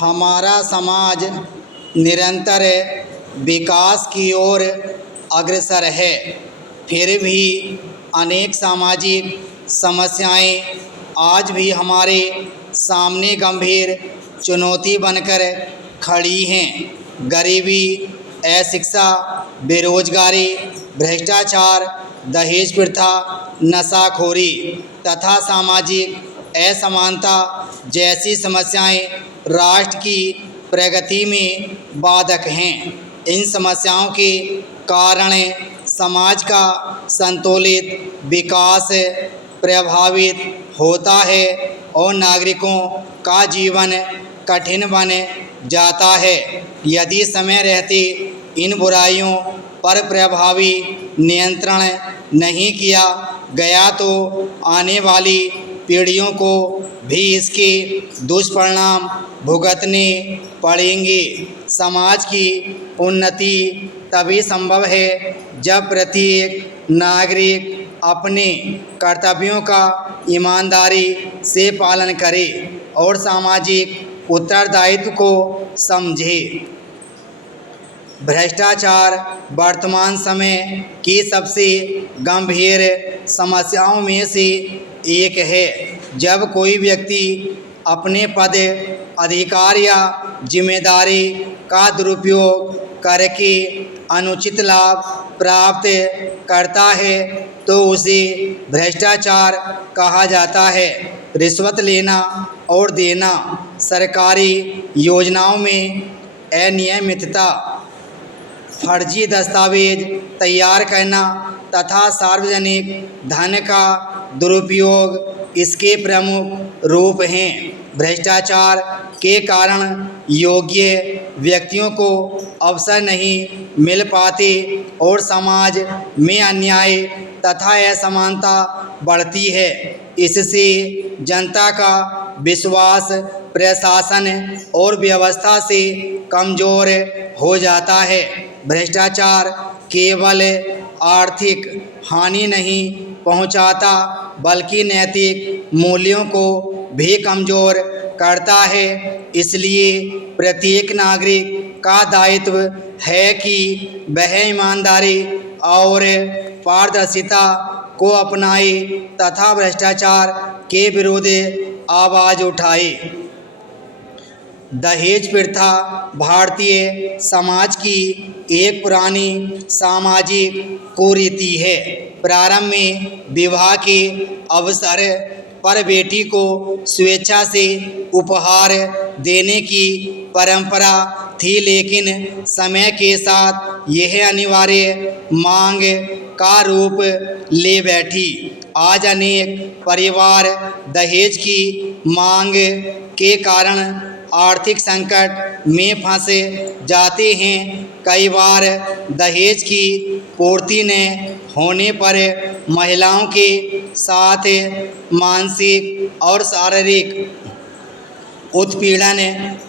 हमारा समाज निरंतर विकास की ओर अग्रसर है, फिर भी अनेक सामाजिक समस्याएं आज भी हमारे सामने गंभीर चुनौती बनकर खड़ी हैं। गरीबी, अशिक्षा, बेरोजगारी, भ्रष्टाचार, दहेज प्रथा, नशाखोरी तथा सामाजिक असमानता जैसी समस्याएं राष्ट्र की प्रगति में बाधक हैं। इन समस्याओं के कारण समाज का संतुलित विकास प्रभावित होता है और नागरिकों का जीवन कठिन बन जाता है। यदि समय रहते इन बुराइयों पर प्रभावी नियंत्रण नहीं किया गया तो आने वाली पीढ़ियों को भी इसके दुष्परिणाम भुगतने पड़ेंगे। समाज की उन्नति तभी संभव है जब प्रत्येक नागरिक अपने कर्तव्यों का ईमानदारी से पालन करे और सामाजिक उत्तरदायित्व को समझे। भ्रष्टाचार वर्तमान समय की सबसे गंभीर समस्याओं में से एक है। जब कोई व्यक्ति अपने पद, अधिकार या जिम्मेदारी का दुरुपयोग करके अनुचित लाभ प्राप्त करता है तो उसे भ्रष्टाचार कहा जाता है। रिश्वत लेना और देना, सरकारी योजनाओं में अनियमितता, फर्जी दस्तावेज तैयार करना तथा सार्वजनिक धन का दुरुपयोग इसके प्रमुख रूप हैं। भ्रष्टाचार के कारण योग्य व्यक्तियों को अवसर नहीं मिल पाते और समाज में अन्याय तथा असमानता बढ़ती है। इससे जनता का विश्वास प्रशासन और व्यवस्था से कमज़ोर हो जाता है। भ्रष्टाचार केवल आर्थिक हानि नहीं पहुंचाता बल्कि नैतिक मूल्यों को भी कमज़ोर करता है। इसलिए प्रत्येक नागरिक का दायित्व है कि वह ईमानदारी और पारदर्शिता को अपनाए तथा भ्रष्टाचार के विरुद्ध आवाज़ उठाए। दहेज प्रथा भारतीय समाज की एक पुरानी सामाजिक कुरीति है। प्रारंभ में विवाह के अवसर पर बेटी को स्वेच्छा से उपहार देने की परंपरा थी, लेकिन समय के साथ यह अनिवार्य मांग का रूप ले बैठी। आज अनेक परिवार दहेज की मांग के कारण आर्थिक संकट में फंस जाते हैं। कई बार दहेज की पूर्ति न होने पर महिलाओं के साथ मानसिक और शारीरिक उत्पीड़न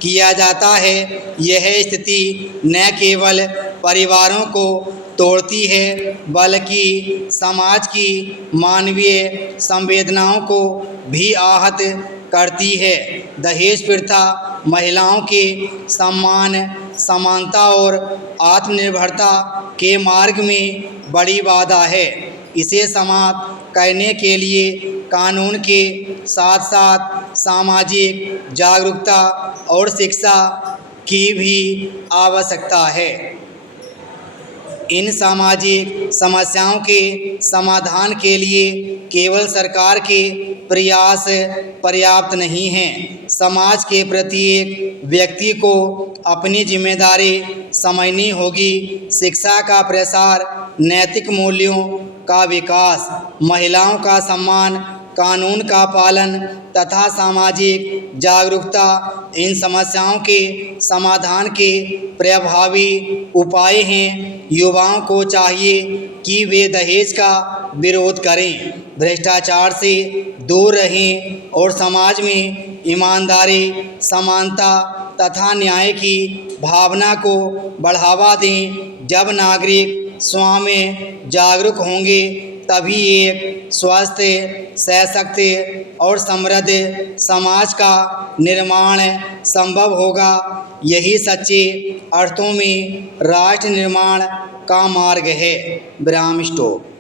किया जाता है। यह स्थिति न केवल परिवारों को तोड़ती है बल्कि समाज की मानवीय संवेदनाओं को भी आहत करती है। दहेज प्रथा महिलाओं के सम्मान, समानता और आत्मनिर्भरता के मार्ग में बड़ी बाधा है। इसे समाप्त करने के लिए कानून के साथ साथ सामाजिक जागरूकता और शिक्षा की भी आवश्यकता है। इन सामाजिक समस्याओं के समाधान के लिए केवल सरकार के प्रयास पर्याप्त नहीं हैं। समाज के प्रत्येक व्यक्ति को अपनी जिम्मेदारी समझनी होगी। शिक्षा का प्रसार, नैतिक मूल्यों का विकास, महिलाओं का सम्मान, कानून का पालन तथा सामाजिक जागरूकता इन समस्याओं के समाधान के प्रभावी उपाय हैं। युवाओं को चाहिए कि वे दहेज का विरोध करें, भ्रष्टाचार से दूर रहें और समाज में ईमानदारी, समानता तथा न्याय की भावना को बढ़ावा दें। जब नागरिक स्वयं जागरूक होंगे तभी एक स्वस्थ, सशक्त और समृद्ध समाज का निर्माण संभव होगा। यही सच्चे अर्थों में राष्ट्र निर्माण का मार्ग है। विराम स्टॉप।